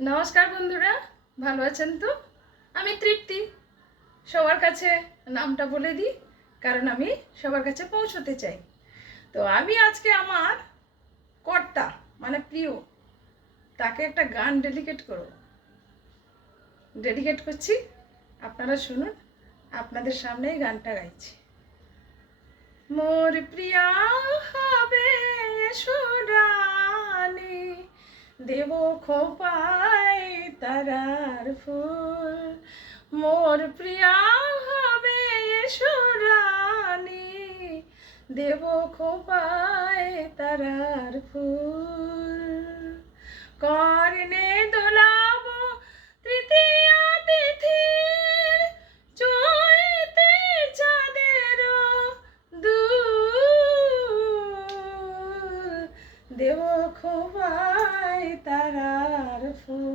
নমস্কার বন্ধুরা, ভালো আছেন তো? আমি তৃপ্তি। সবার কাছে নামটা বলে দিই, কারণ আমি সবার কাছে পৌঁছতে চাই। তো আমি আজকে আমার কর্তা মানে প্রিয়, তাকে একটা গান ডেডিকেট করছি। আপনারা শুনুন, আপনাদের সামনেই গানটা গাইছি। মোর প্রিয়া হবে সুরানি, দেব খোপায় তারার ফুল। মোর প্রিয়া হবে সুরানি, দেব খোপায় তারার ফুল। কর্ণে দোলাব তৃতীয়া তিথির, চৈতে চাঁদের দুল, দেব খোপায় তারার ফুল।